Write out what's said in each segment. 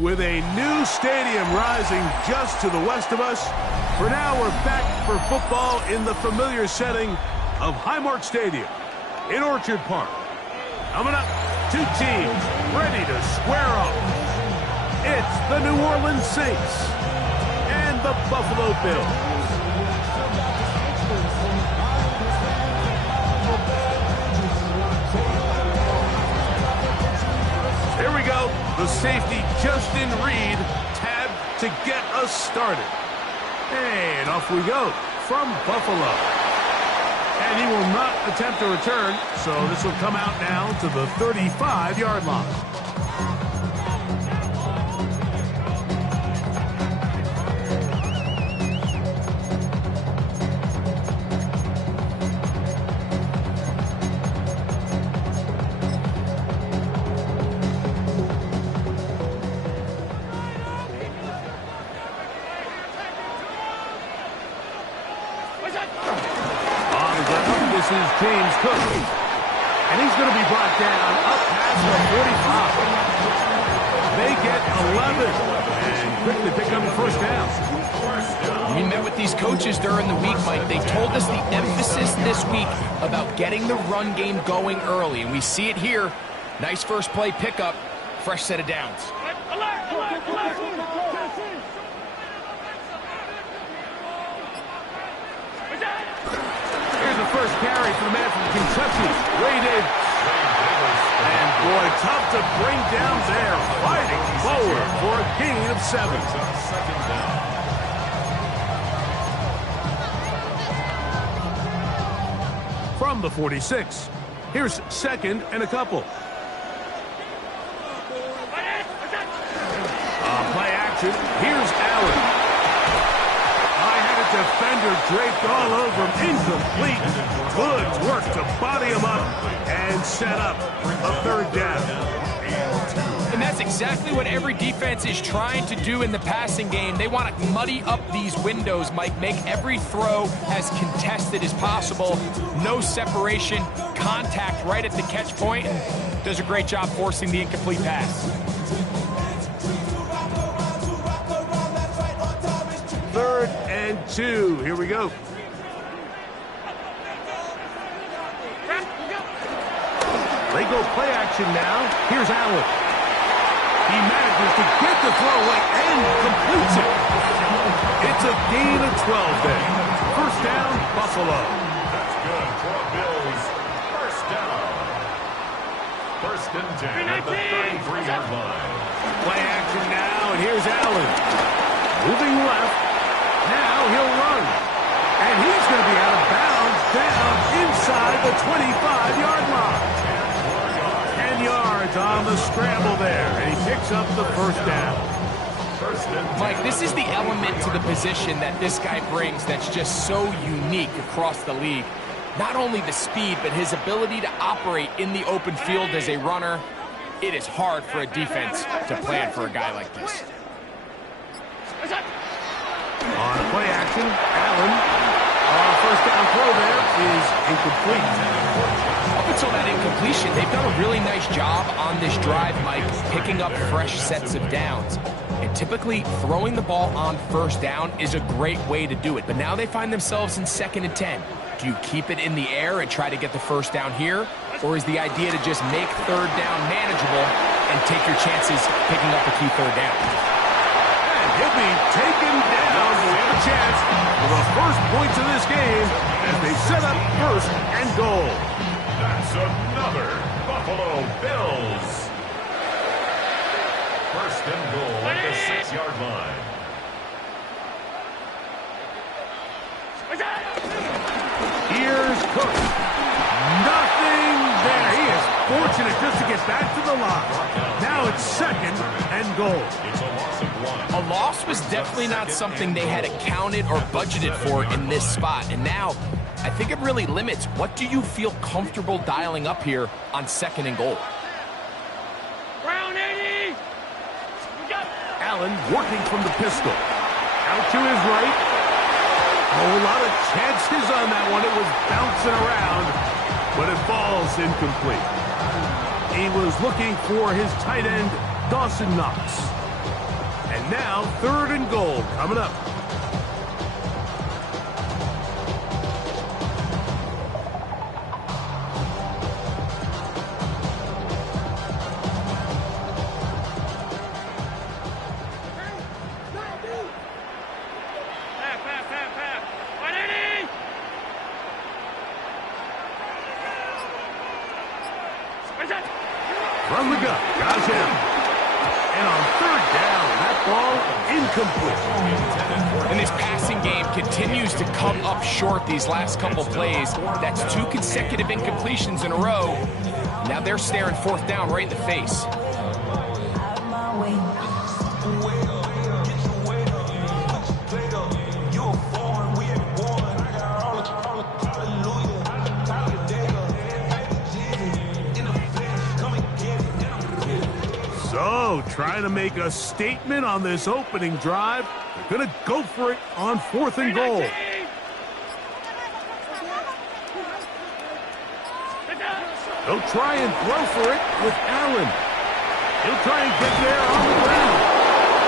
With a new stadium rising just to the west of us, for now we're back for football in the familiar setting of Highmark Stadium in Orchard Park. Coming up, two teams ready to square off. It's the New Orleans Saints and the Buffalo Bills. Here we go. The safety, Justin Reed, tabbed to get us started. And off we go from Buffalo. And he will not attempt a return, so this will come out now to the 35-yard line. James Cook, and he's going to be brought down up past the 45. They get 11 and quickly pick up the first down. We met with these coaches during the week, Mike. They told us the emphasis this week about getting the run game going early, and we see it here. Nice first play pickup, fresh set of downs. First carry for the man from Kentucky, Ray Davis. And boy, tough to bring down there, fighting forward for a gain of 7. From the 46, here's second and a couple. Play action, here's Allen. Defender draped all over him, incomplete. Good work to body him up and set up a third down. And that's exactly what every defense is trying to do in the passing game. They want to muddy up these windows, Mike, make every throw as contested as possible. No separation, contact right at the catch point, and does a great job forcing the incomplete pass. Third and 2. Here we go. They go play action now. Here's Allen. He manages to get the throw away and completes it. It's a gain of 12 there. First down, Buffalo. That's good for Bills. First down. First and 10 at the 33-yard line. Play action now, and here's Allen. Moving left. Now he'll run. And he's going to be out of bounds down inside the 25-yard line. 10 yards on the scramble there, and he picks up the first down. Mike, this is the element to the position that this guy brings that's just so unique across the league. Not only the speed, but his ability to operate in the open field as a runner. It is hard for a defense to plan for a guy like this. On a play action, Allen. First down throw there is incomplete. Up until that incompletion, they've done a really nice job on this drive, Mike, picking up fresh sets of downs. And typically, throwing the ball on first down is a great way to do it. But now they find themselves in 2nd and 10. Do you keep it in the air and try to get the first down here? Or is the idea to just make third down manageable and take your chances picking up a key third down? And he'll be taken down with a chance for the first points of this game as they set up first and goal. That's another Buffalo Bills. First and goal at the 6-yard line. Here's Cook. Nothing there. He is fortunate just to get back to the line. Now it's 2nd and goal. It's a loss of 1. A loss was definitely not something they had accounted or budgeted for in this spot. And now, I think it really limits what do you feel comfortable dialing up here on 2nd and goal. Brown 80! Allen working from the pistol. Out to his right. Oh, a lot of chances on that one. It was bouncing around, but it falls incomplete. He was looking for his tight end, Dawson Knox. And now, 3rd and goal coming up. From the gut, got him. And on 3rd down, that ball incomplete. And this passing game continues to come up short these last couple plays. That's 2 consecutive incompletions in a row. Now they're staring 4th down right in the face. So, trying to make a statement on this opening drive. They're going to go for it on 4th and goal. They'll try and throw for it with Allen. He'll try and get there on the ground.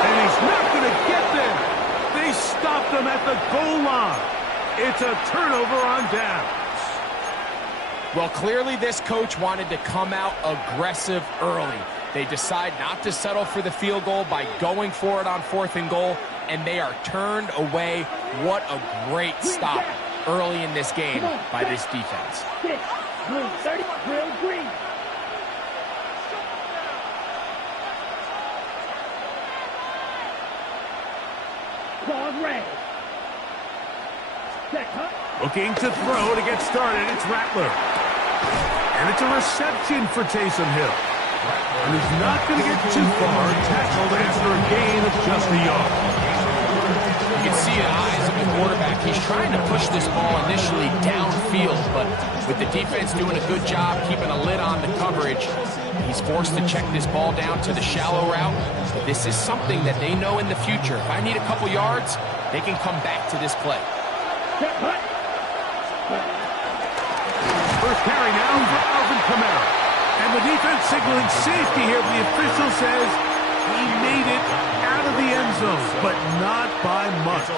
And he's not going to get there. They stopped him at the goal line. It's a turnover on downs. Well, clearly this coach wanted to come out aggressive early. They decide not to settle for the field goal by going for it on 4th and goal, and they are turned away. What a great stop early in this game by this defense. Green, 30, real green. Claude Ray. Looking to throw to get started, it's Rattler. And it's a reception for Taysom Hill. And he's not going to get too far, tackled after a gain of just a yard. You can see in the eyes of the quarterback, he's trying to push this ball initially downfield, but with the defense doing a good job keeping a lid on the coverage, he's forced to check this ball down to the shallow route. But this is something that they know in the future. If I need a couple yards, they can come back to this play. First carry now for Alvin Kamara. And the defense signaling safety here. The official says he made it out of the end zone, but not by much.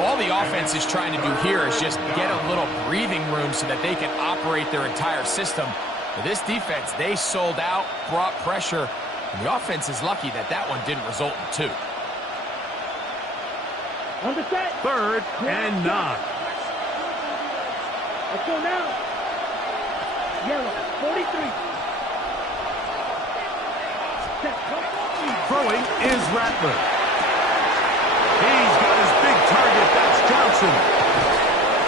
All the offense is trying to do here is just get a little breathing room so that they can operate their entire system. But this defense, they sold out, brought pressure, and the offense is lucky that that one didn't result in 2. 3rd and 9. Let's go now. Yellow, 43. Throwing is Rattler. He's got his big target. That's Johnson.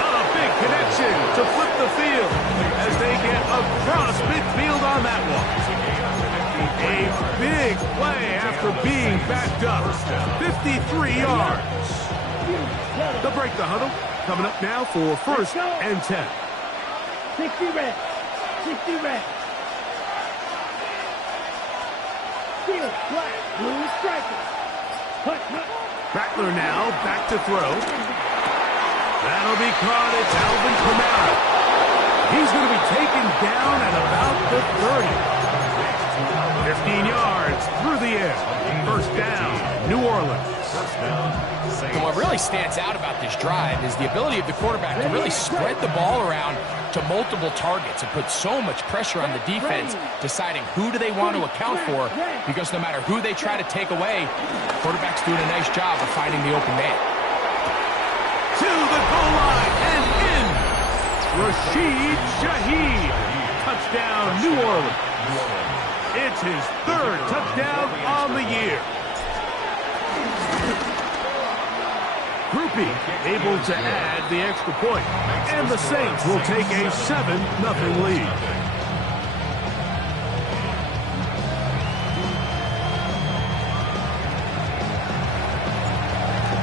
A big connection to flip the field as they get across midfield on that one. A big play after being backed up. 53 yards. They'll break the huddle. Coming up now for 1st and 10. 60 red. 60 red. Steel, black, blue stripers. Rattler now back to throw. That'll be caught. It's Alvin Kamara. He's going to be taken down at about the 30. 15 yards through the air. 1st down, New Orleans. And what really stands out about this drive is the ability of the quarterback to really spread the ball around to multiple targets and put so much pressure on the defense, deciding who do they want to account for, because no matter who they try to take away, the quarterback's doing a nice job of finding the open man. To the goal line and in. Rashid Shaheed. Touchdown, New Orleans. It's his 3rd touchdown on the year. Groupie able to add the extra point. And the Saints will take a 7-0 lead.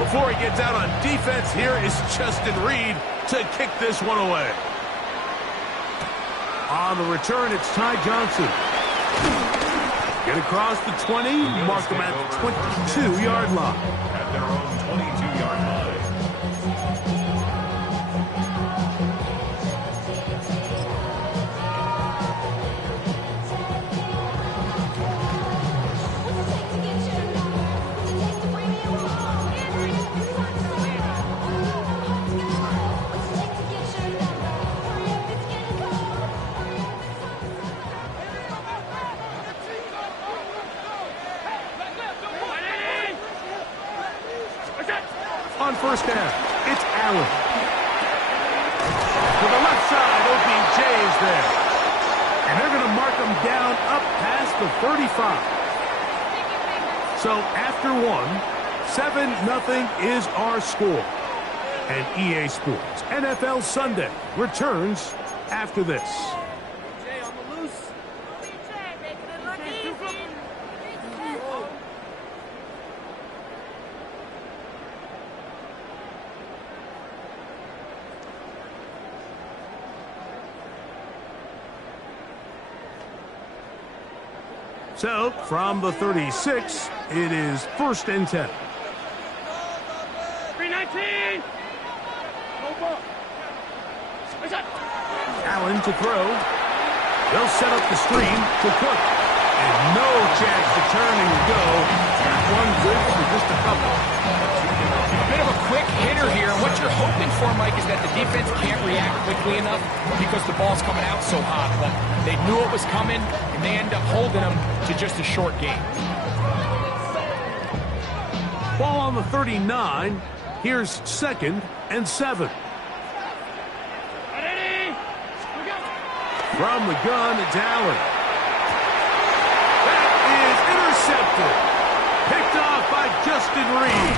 Before he gets out on defense, here is Justin Reed to kick this one away. On the return, it's Ty Johnson. Get across the 20, mark them at the 22-yard line. At their own 22-yard line. On first down, it's Allen. To the left side, OBJ is there. And they're going to mark him down up past the 35. So after one, 7-0 is our score. And EA Sports NFL Sunday returns after this. So, from the 36, it is 1st and 10. 319! Allen to throw. They'll set up the screen to Cook. And no chance to turn and go. That one good for just a couple. A bit of a quick hitter here. And what you're hoping for, Mike, is that the defense can't react quickly enough because the ball's coming out so hot. But they knew it was coming, and they end up holding them to just a short game. Ball on the 39. Here's 2nd and 7. From the gun, it's Allen. That is intercepted. Picked off by Justin Reed.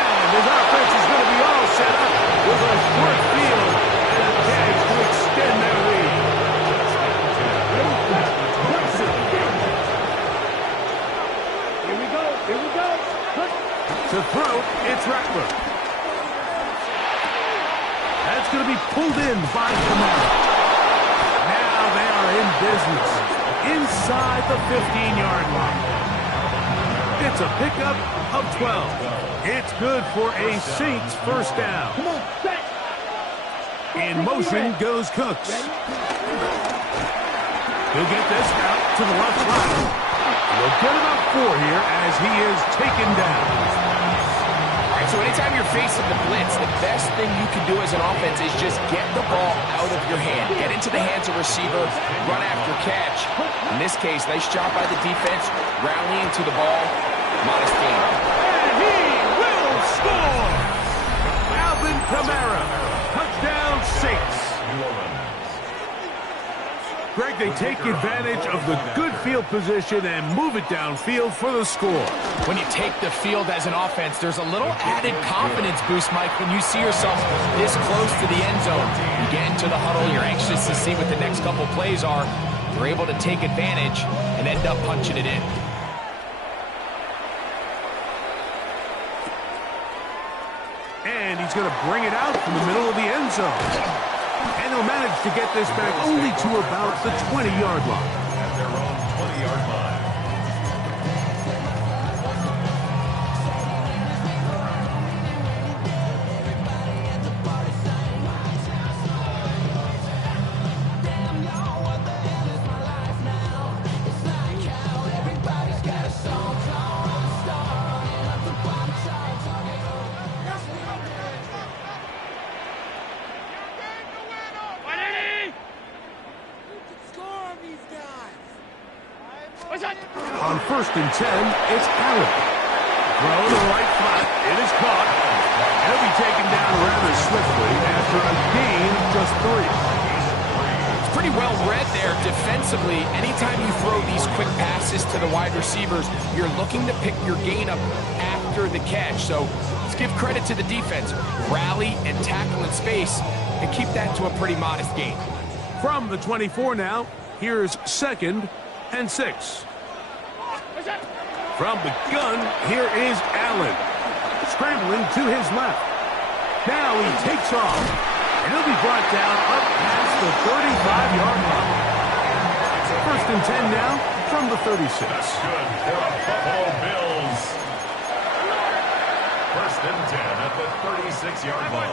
And his offense is going to be all set up with a short field and a catch to extend their lead. Here we go. Here we go. To throw, it's Rattler. That's going to be pulled in by Kamara. Now they are in business inside the 15-yard line. It's a pickup of 12. It's good for a Saints first down. Come on, back. In motion goes Cooks. He'll get this out to the left side. We'll get about 4 here as he is taken down. So anytime you're facing the blitz, the best thing you can do as an offense is just get the ball out of your hand. Get into the hands of receiver, run after catch. In this case, nice job by the defense, rallying to the ball. Modest gain. And he will score! Alvin Kamara, touchdown Saints. Greg, they take advantage of the good field position and move it downfield for the score. When you take the field as an offense, there's a little added confidence boost, Mike, when you see yourself this close to the end zone. You get into the huddle, you're anxious to see what the next couple plays are. You're able to take advantage and end up punching it in. And he's going to bring it out from the middle of the end zone. And he'll manage to get this back only to about the 20-yard line. At their own 20-yard line. On 1st and 10, it's Allen. Throw to the right flat. It is caught. And he'll be taken down rather swiftly after a gain of just 3. It's pretty well read there defensively. Anytime you throw these quick passes to the wide receivers, you're looking to pick your gain up after the catch. So let's give credit to the defense. Rally and tackle in space and keep that to a pretty modest gain. From the 24 now, here's 2nd and 6. From the gun, here is Allen. scrambling to his left. Now he takes off, and he'll be brought down up past the 35-yard line. First and 10 now from the 36. That's good for the Buffalo Bills. First and 10 at the 36-yard line.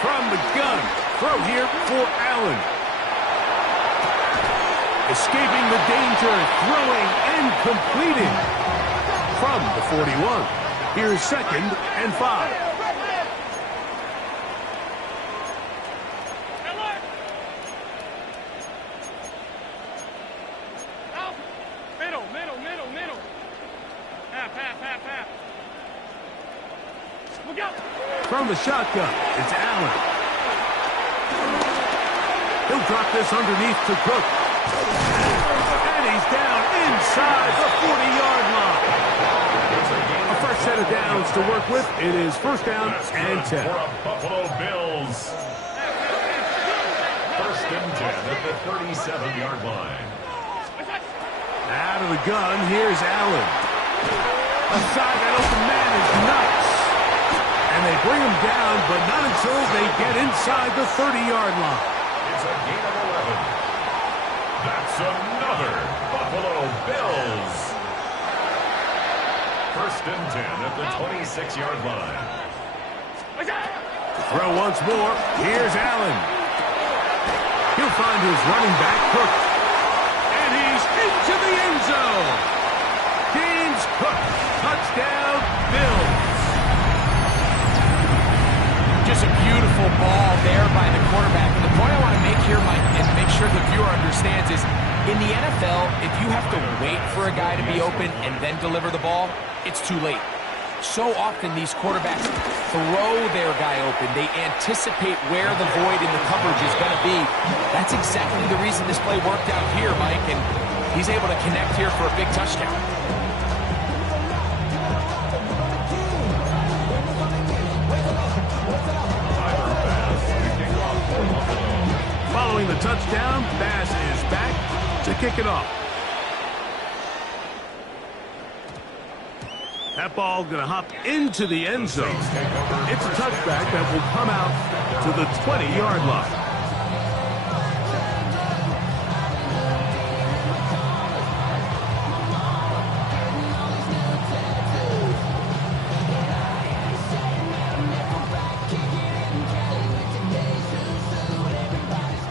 From the gun, throw here for Allen. Escaping the danger, throwing and completing. From the 41, here's second and 5. From the shotgun, it's Allen. He'll drop this underneath to Cook. And he's down inside the 40-yard line. A fresh set of downs to work with. It is first down and 10. For a Buffalo Bills. First and 10 at the 37-yard line. Out of the gun, here's Allen. Aside that open man is nuts. And they bring him down, but not until they get inside the 30-yard line. It's a gain of 11. That's another Buffalo Bills. First and 10 at the 26-yard line. Throw once more. Here's Allen. He'll find his running back, Cook. And he's into the end zone. James Cook. Touchdown, Bills. Just a beautiful ball there by the quarterback. And the point I want to make here, Mike, and make sure the viewer understands is, in the NFL, if you have to wait for a guy to be open and then deliver the ball, it's too late. So often these quarterbacks throw their guy open. They anticipate where the void in the coverage is going to be. That's exactly the reason this play worked out here, Mike, and he's able to connect here for a big touchdown. Following the touchdown, Bass is back to kick it off. That ball going to hop into the end zone. It's a touchback that will come out to the 20-yard line.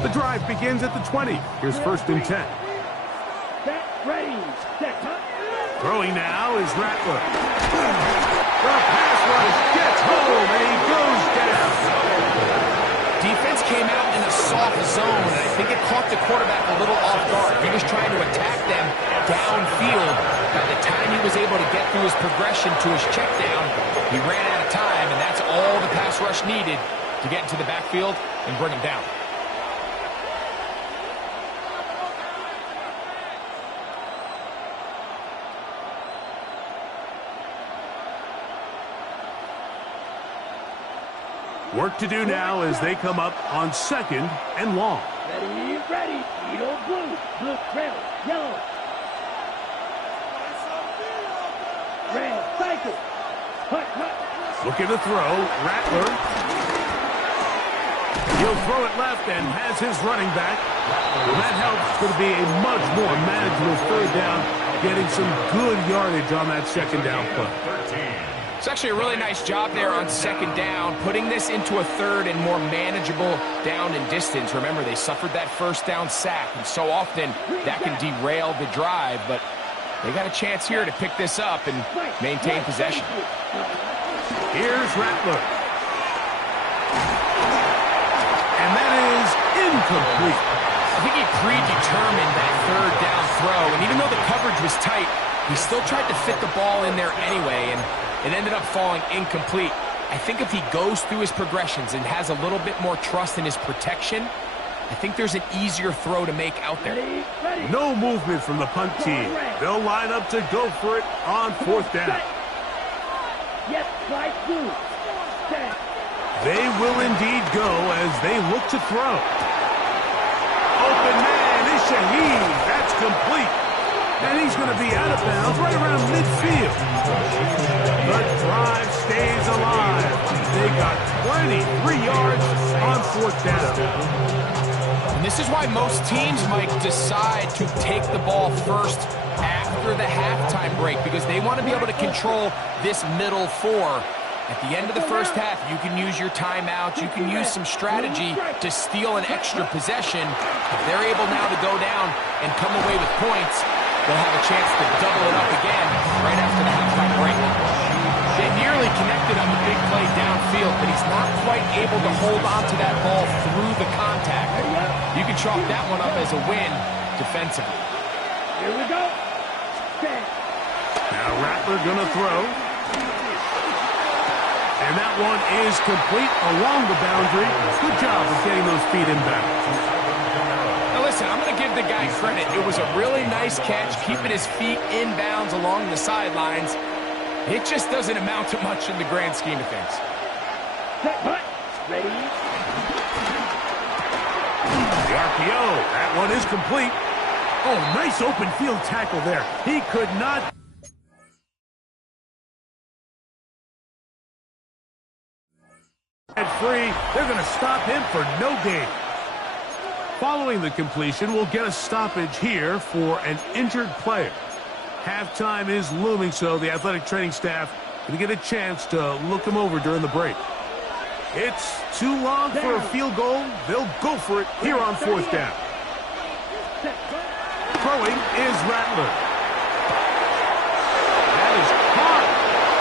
The drive begins at the 20. Here's first and 10. Set, ready, set. Throwing now is Rattler. The pass rush gets home, and he goes down. Defense came out in a soft zone, and I think it caught the quarterback a little off guard. He was trying to attack them downfield. By the time he was able to get through his progression to his check down, he ran out of time, and that's all the pass rush needed to get into the backfield and bring him down. Work to do now as they come up on second and long. Ready, ready. Eagle blue, blue, red, yellow. Red, cycle. Hut, hut. Looking to throw, Rattler. He'll throw it left and has his running back. Well, that helps. It's going to be a much more manageable third down, getting some good yardage on that second down play. It's actually a really nice job there on second down, putting this into a third and more manageable down and distance. Remember, they suffered that first down sack, and so often that can derail the drive, but they got a chance here to pick this up and maintain possession. Here's Rattler. And that is incomplete. I think he predetermined that third down throw, and even though the coverage was tight, he still tried to fit the ball in there anyway, and it ended up falling incomplete. I think if he goes through his progressions and has a little bit more trust in his protection, I think there's an easier throw to make out there. No movement from the punt team. They'll line up to go for it on fourth down. Yes, right through. They will indeed go as they look to throw. Open man is Shaheed. That's complete. And he's ball's right around midfield. The drive stays alive. They got 23 yards on 4th down. And this is why most teams, Mike, decide to take the ball first after the halftime break, because they want to be able to control this middle 4. At the end of the first half, you can use your timeouts, you can use some strategy to steal an extra possession. If they're able now to go down and come away with points, they'll have a chance to double it up again right after the halftime break. They nearly connected on the big play downfield, but he's not quite able to hold on to that ball through the contact. You can chalk that one up as a win defensively. Here we go. Set. Now Rattler gonna throw. And that one is complete along the boundary. Good job of getting those feet inbounds. Now listen, I'm going to give the guy credit. It was a really nice catch, keeping his feet inbounds along the sidelines. It just doesn't amount to much in the grand scheme of things. Set, hut. Ready. The RPO, that one is complete. Oh, nice open field tackle there. He could not... free. They're going to stop him for no gain. Following the completion, we'll get a stoppage here for an injured player. Halftime is looming, so the athletic training staff going to get a chance to look him over during the break. It's too long for a field goal. They'll go for it here on 4th down. Throwing is Rattler. That is caught.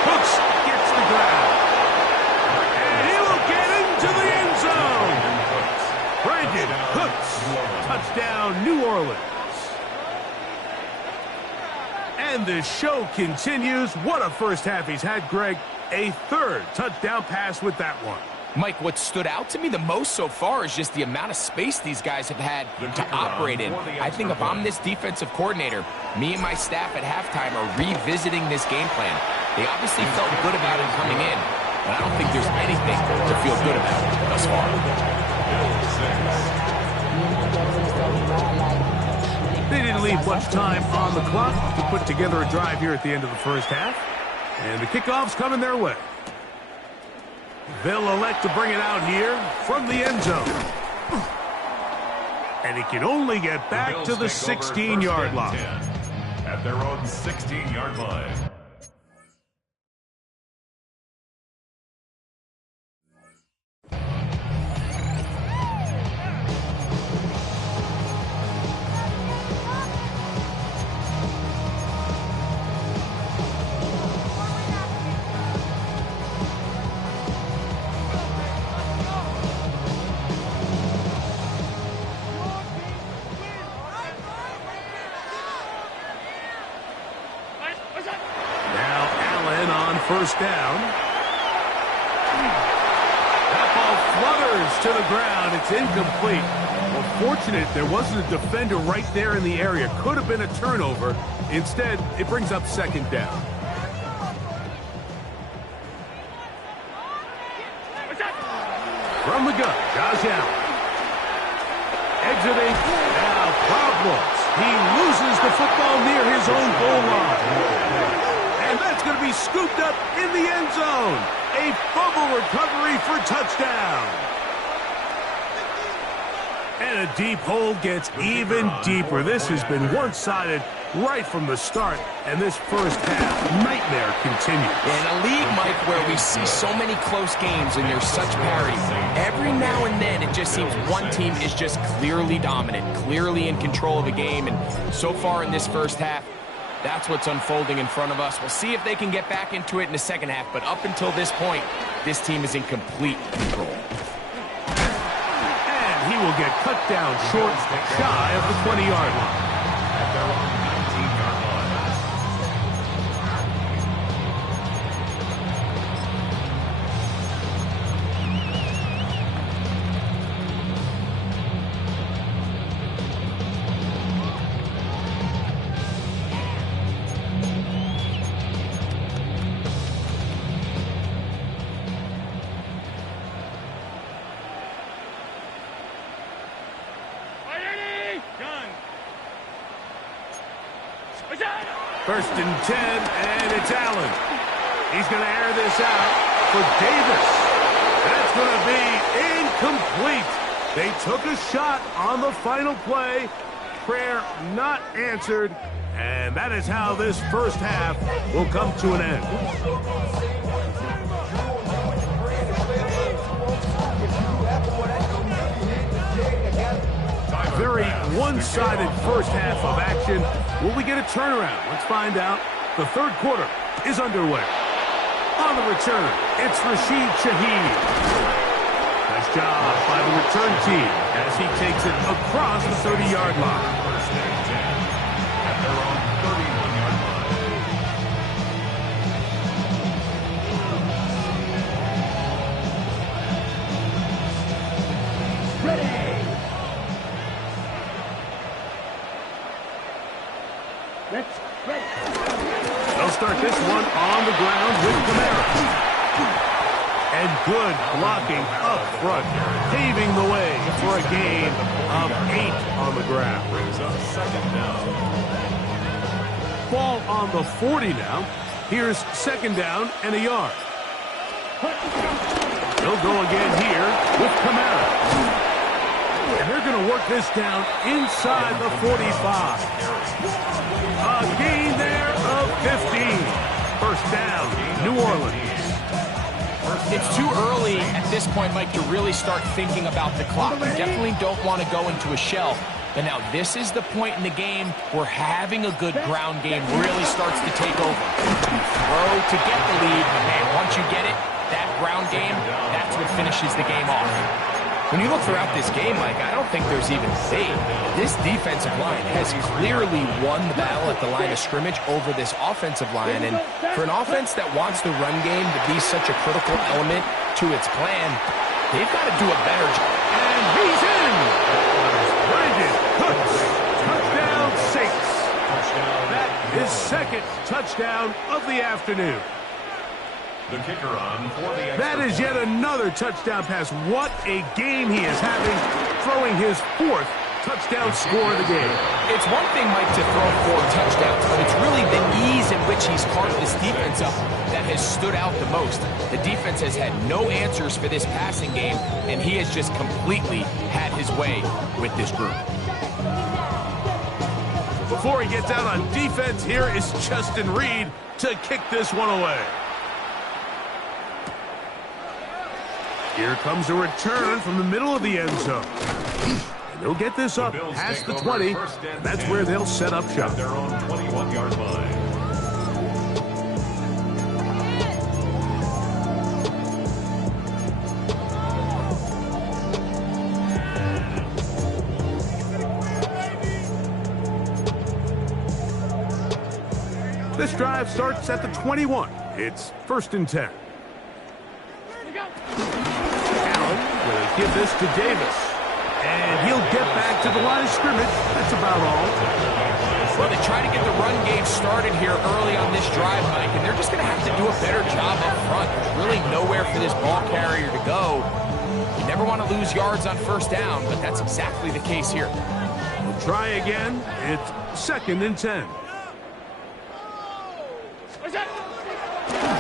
Hooks gets the grab. Brandon Hooks, touchdown, New Orleans. And the show continues. What a first half he's had, Greg. A 3rd touchdown pass with that one. Mike, what stood out to me the most so far is just the amount of space these guys have had to operate in. I think if I'm this defensive coordinator, me and my staff at halftime are revisiting this game plan. They obviously felt good about it coming in, but I don't think there's anything to feel good about thus far. They didn't leave much time on the clock to put together a drive here at the end of the first half. And the kickoff's coming their way. They'll elect to bring it out here from the end zone. And he can only get back to the 16-yard line. At their own 16-yard line. First down. That ball flutters to the ground. It's incomplete. Well, fortunate there wasn't a defender right there in the area. Could have been a turnover. Instead, it brings up 2nd down. From the gun, Josh Allen. Exiting. Now problems. He loses the football near his own goal line. And that's going to be scooped up in the end zone. A fumble recovery for touchdown. And a deep hole gets even deeper. This has been one-sided right from the start, and this first half nightmare continues. In a league, Mike, where we see so many close games and there's such parity, every now and then it just seems one team is just clearly dominant, clearly in control of the game, and so far in this first half, that's what's unfolding in front of us. We'll see if they can get back into it in the second half, but up until this point, this team is in complete control. And he will get cut down short, shy of the 20-yard line. At their own 19-yard line. First and 10, and it's Allen. He's going to air this out for Davis. That's going to be incomplete. They took a shot on the final play. Prayer not answered. And that is how this first half will come to an end. Very one-sided first half of action. Will we get a turnaround? Let's find out. The third quarter is underway. On the return, it's Rashid Shaheed. Nice job by the return team as he takes it across the 30-yard line. First and 10 at their own 31-yard line. Ready. Let's ready. They'll start this one on the ground with Kamara. And good blocking up front, paving the way for a gain of 8 on the ground. Brings up second down. Ball on the 40 now. Here's second down and a yard. They'll go again here with Kamara. And they're going to work this down inside the 45. A gain there of 15. First down, New Orleans. It's too early at this point, Mike, to really start thinking about the clock. You definitely don't want to go into a shell. But now this is the point in the game where having a good ground game really starts to take over. You throw to get the lead, and once you get it, that ground game, that's what finishes the game off. When you look throughout this game, Mike, I don't think there's even debate. This defensive line has clearly won the battle at the line of scrimmage over this offensive line. And for an offense that wants the run game to be such a critical element to its plan, they've got to do a better job. And he's in! Brandon Cooks, touchdown Saints. That is second touchdown of the afternoon. The kicker on for the That is yet another touchdown pass. What a game he is having, throwing his 4th touchdown score of the game. It's one thing, Mike, to throw 4 touchdowns, but it's really the ease in which he's carved this defense up that has stood out the most. The defense has had no answers for this passing game, and he has just completely had his way with this group. Before he gets out on defense, here is Justin Reed to kick this one away. Here comes a return from the middle of the end zone. And they'll get this up past the 20, and that's where they'll set up shop. Their own 21-yard line. This drive starts at the 21. It's first and 10. Give this to Davis. And he'll get back to the line of scrimmage. That's about all. Well, they try to get the run game started here early on this drive, Mike, and they're just going to have to do a better job up front. There's really nowhere for this ball carrier to go. You never want to lose yards on first down, but that's exactly the case here. We'll try again. It's second and 10.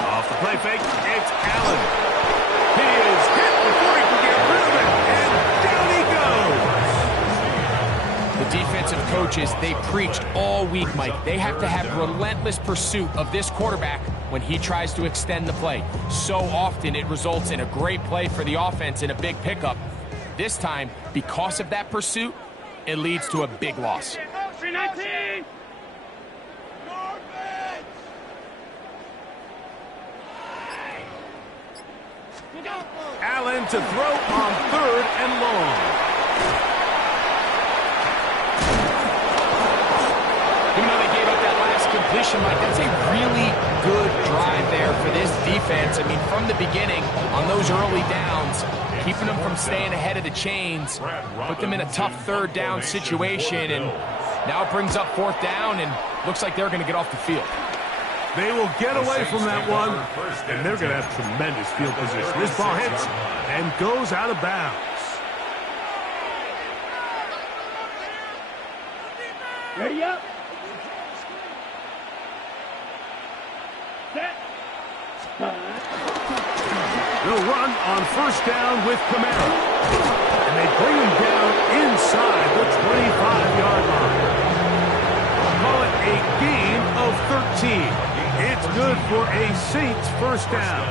Off the play fake, it's Allen. He is hit before he can get rid of it, and down he goes. The defensive coaches, they preached all week, Mike. They have to have relentless pursuit of this quarterback when he tries to extend the play. So often it results in a great play for the offense and a big pickup. This time, because of that pursuit, it leads to a big loss. 319! Allen to throw on 3rd and long. Even though they gave up that last completion, Mike, that's a really good drive there for this defense. I mean, from the beginning, on those early downs, keeping them from staying ahead of the chains, put them in a tough 3rd down situation, and now it brings up 4th down, and looks like they're going to get off the field. They will get away from that one, and they're going to have tremendous field position. This ball hits and goes out of bounds. Ready up. They'll run on first down with Kamara. And they bring him down inside the 25-yard line. Call it a gain of 13. It's good for a Saints first down.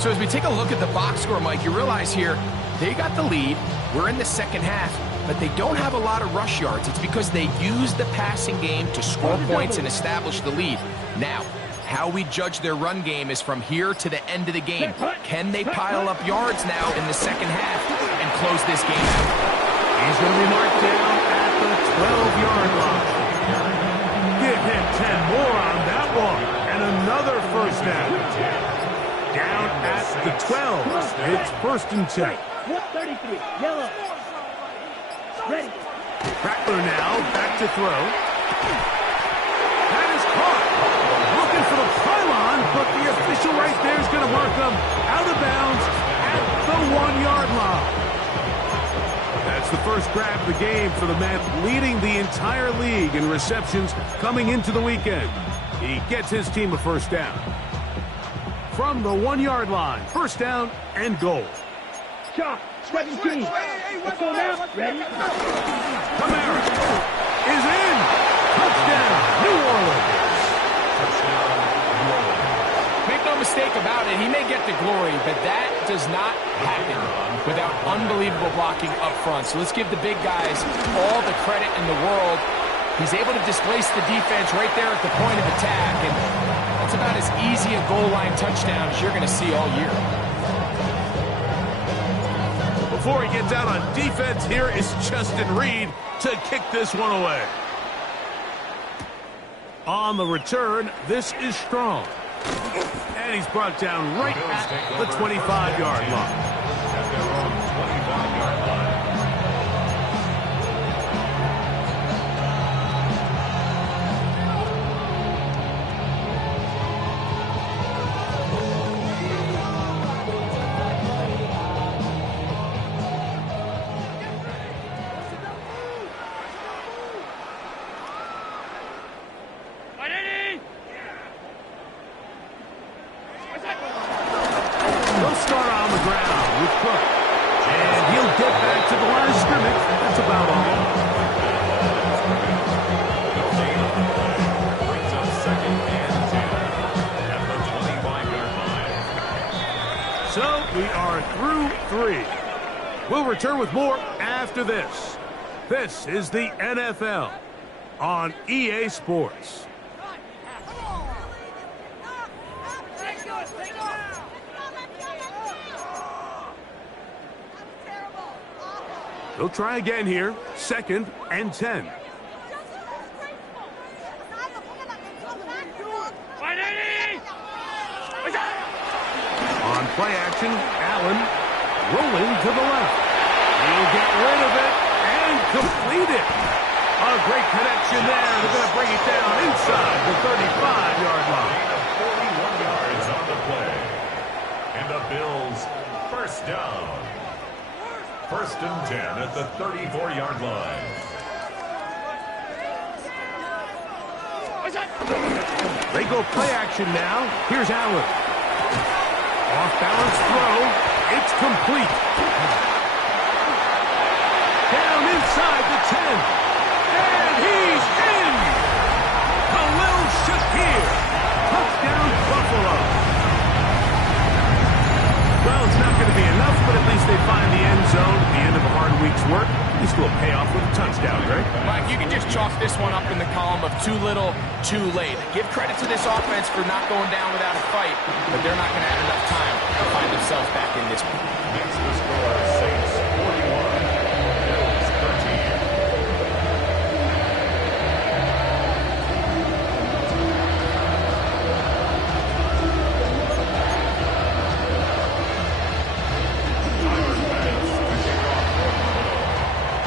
So as we take a look at the box score, Mike, you realize here they got the lead. We're in the second half, but they don't have a lot of rush yards. It's because they use the passing game to score points and establish the lead. Now, how we judge their run game is from here to the end of the game. Can they pile up yards now in the second half and close this game out? He's going to be marked down at the 12-yard line. Give him 10 more on that one. And another first down. Down at the 12. It's first and 10. 33, yellow. Ready. Rattler now back to throw. That is caught. Looking for the pylon, but the official right there is going to mark him out of bounds at the 1-yard line. That's the first grab of the game for the man leading the entire league in receptions coming into the weekend. He gets his team a first down. From the 1-yard line, first down and goal. Chop, 17. Let's go now. Ready? Kamara is in. Touchdown, New Orleans. Make no mistake about it, he may get the glory, but that does not happen without unbelievable blocking up front. So let's give the big guys all the credit in the world. He's able to displace the defense right there at the point of attack, and that's about as easy a goal line touchdown as you're going to see all year. Before he gets out on defense, here is Justin Reed to kick this one away. On the return, this is Strong. And he's brought down right at the 25-yard line. We'll return with more after this. This is the NFL on EA Sports. They'll try again here. Second and 10. On play action, Allen rolling to the left. He'll get rid of it and complete it. A great connection there. They're going to bring it down inside the 35-yard line. 41 yards on the play. And the Bills first down. First and 10 at the 34-yard line. They go play action now. Here's Allen. Off-balance throw. It's complete. Down inside the 10. And he's in. Khalil Shakir. Touchdown, Buffalo. Well, it's not going to be enough, but at least they find the end zone at the end of a hard week's work. At least we'll pay off with a touchdown, Greg. Mike, you can just chalk this one up in the column of too little, too late. Give credit to this offense for not going down without a fight, but they're not going to have enough time to find themselves back in this one. Next the score, Saints 41, Bills 13.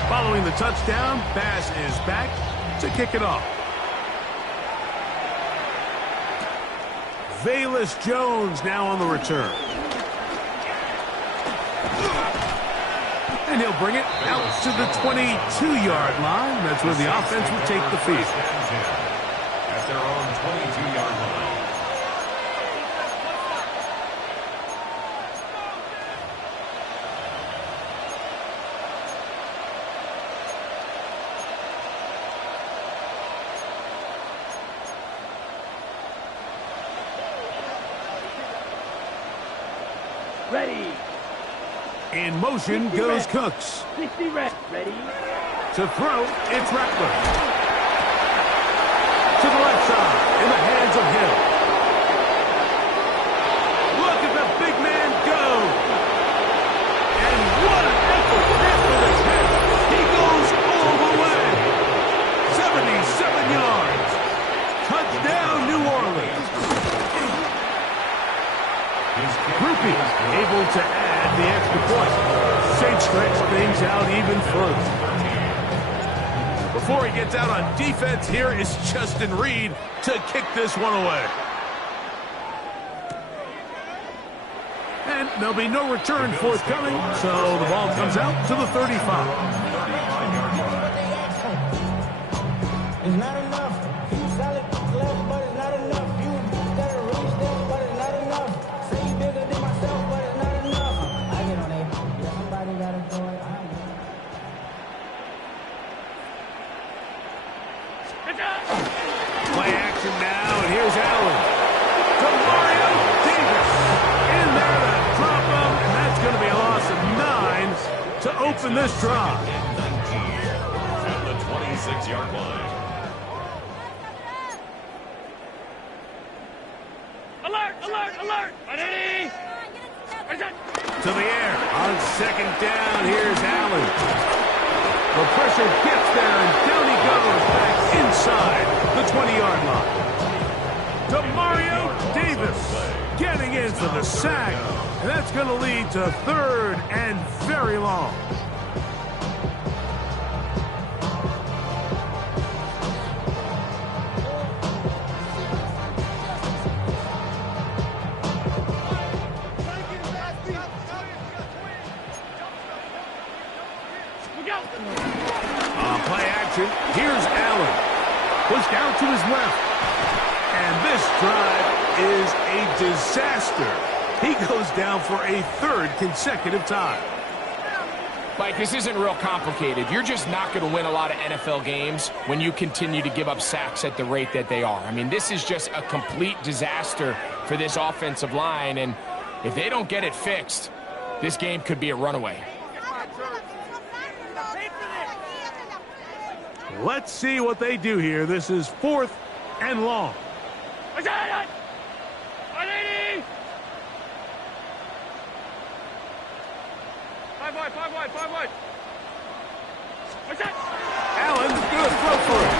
Following the touchdown, Bass is back to kick it off. Velus Jones now on the return. And he'll bring it out to the 22-yard line. That's where the offense will take the field. At their own 22-yard line. Ready. In motion goes Cooks. 60 reps. Ready. To throw, it's Rattler. To the left side, in the hands of Hill. Look at the big man go. And what an effort after this hit. He goes all the way. 77 yards. Touchdown, New Orleans. Groupie able to add the extra point. Saints stretch things out even further. Before he gets out on defense, here is Justin Reed to kick this one away. And there'll be no return forthcoming, so the ball comes out to the 35. It's not enough. You solid left, but it's not enough. You better really step, but it's not enough. Say you bigger than myself, but it's not enough. I get on it. Yeah, somebody gotta do it. Play action now, and here's Allen. To Mario Davis. In there to drop him, and that's going to be a loss of 9 to open this drive. At the 26-yard line. Alert, alert, alert. Ready. To the air. On second down, here's Allen. The pressure gets there, and down he goes back inside the 20-yard line. To Mario Davis getting in for the sack, and that's going to lead to 3rd and very long. Play action. Here's Allen. Pushed out to his left. And this drive is a disaster. He goes down for a 3rd consecutive time. Mike, this isn't real complicated. You're just not going to win a lot of NFL games when you continue to give up sacks at the rate that they are. I mean, this is just a complete disaster for this offensive line. And if they don't get it fixed, this game could be a runaway. Let's see what they do here. This is 4th and long. Allen, good throw for it.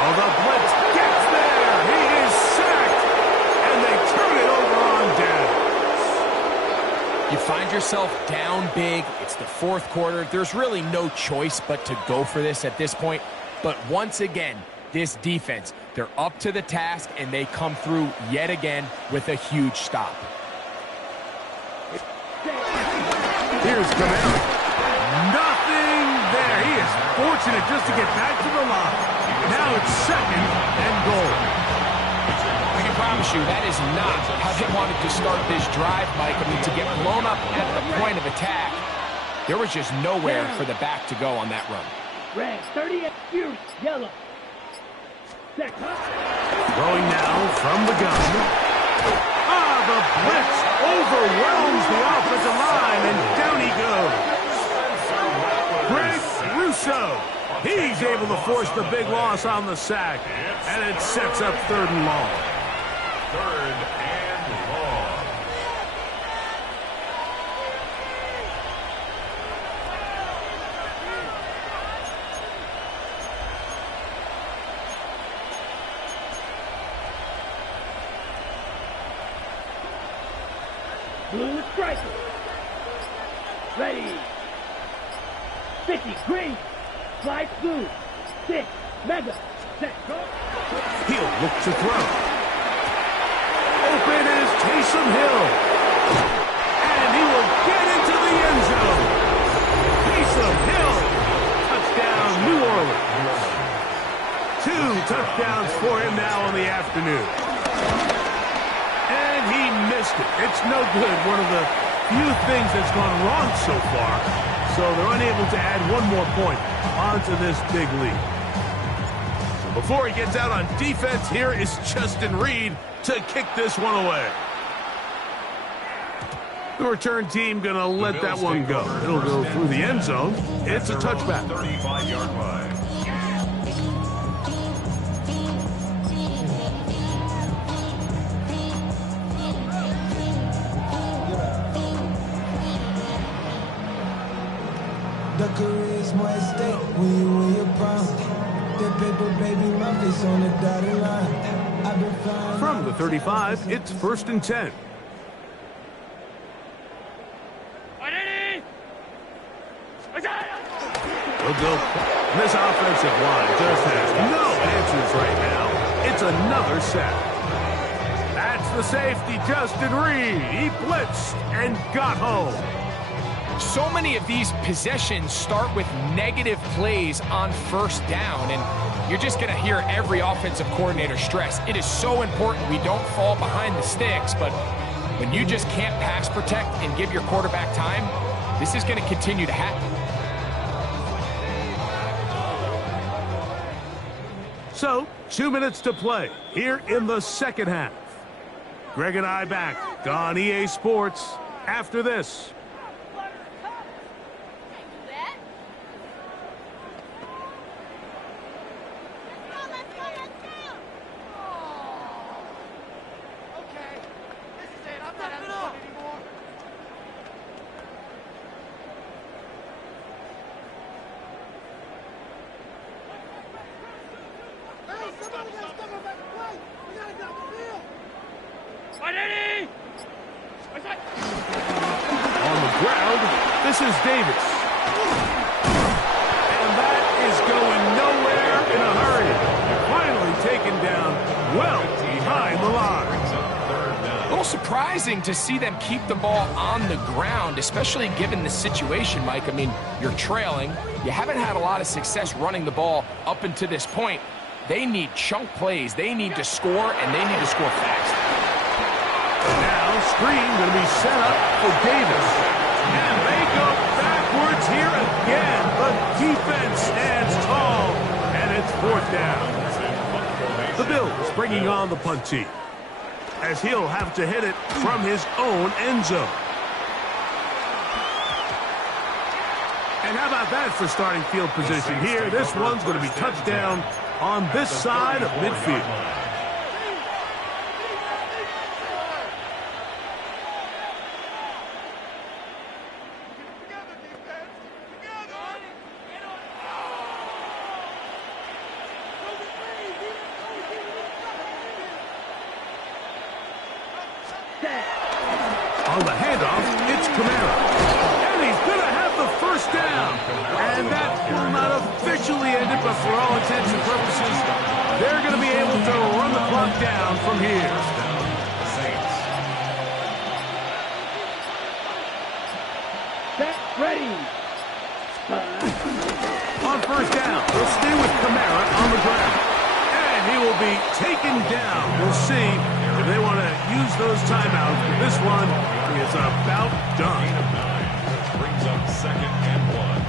Oh, the blitz gets there. He is sacked. And they turn it over on down. You find yourself down big. It's the 4th quarter. There's really no choice but to go for this at this point. But once again, this defense, they're up to the task, and they come through yet again with a huge stop. Here's Camaro. Nothing there. He is fortunate just to get back to the line. Now it's 2nd and goal. I can promise you that is not how they wanted to start this drive, Mike. I mean, to get blown up at the point of attack, there was just nowhere for the back to go on that run. red, 38, fierce, yellow. Set, Throwing now from the gun. The blitz overwhelms the offensive line, and down he goes. Greg Russo. He's able to force the big loss on the sack, and it sets up 3rd and long. 3rd and long. blue striker. Ready. 50, green. Slide blue. 6, mega. Set, go. He'll look to throw. Open is Taysom Hill. And he will get into the end zone. Taysom Hill. Touchdown, New Orleans. 2 touchdowns for him now in the afternoon. And he missed it. It's no good. One of the few things that's gone wrong so far. So they're unable to add one more point onto this big lead. So before he gets out on defense, here is Justin Reed to kick this one away. The return team going to let that one go. It'll go through the end zone. It's a touchback. 35-yard line. The career's more at stake when you win your prime. The paper baby, my face on the dotted line. I've been flying. From the 35, it's 1st and 10. We'll go. This offensive line just has no answers right now. It's another sack. That's the safety, Justin Reed. He blitzed and got home. So many of these possessions start with negative plays on 1st down, and you're just going to hear every offensive coordinator stress. It is so important we don't fall behind the sticks, but when you just can't pass protect and give your quarterback time, this is going to continue to happen. So, 2 minutes to play here in the second half. Greg and I back on EA Sports after this. On the ground, this is Davis. And that is going nowhere in a hurry. Finally taken down well behind the line. A little surprising to see them keep the ball on the ground, especially given the situation, Mike. I mean, you're trailing. You haven't had a lot of success running the ball up until this point. They need chunk plays. They need to score, and they need to score fast. Now, screen going to be set up for Davis. And they go backwards here again. The defense stands tall, and it's 4th down. The Bills bringing on the punt team, as he'll have to hit it from his own end zone. And how about that for starting field position here? This one's going to be touchdown on this side of midfield. On the handoff, it's Camara. And he's going to have the 1st down. And that will not officially end it, but for all intents and purposes, they're going to be able to run the clock down from here. Set, ready. On 1st down, they'll stay with Camara on the ground. And he will be taken down. We'll see if they want to use those timeouts. But this one is about done. Gain of 9. Brings up 2nd and 1.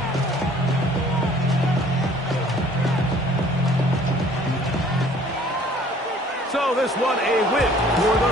So this one a win for the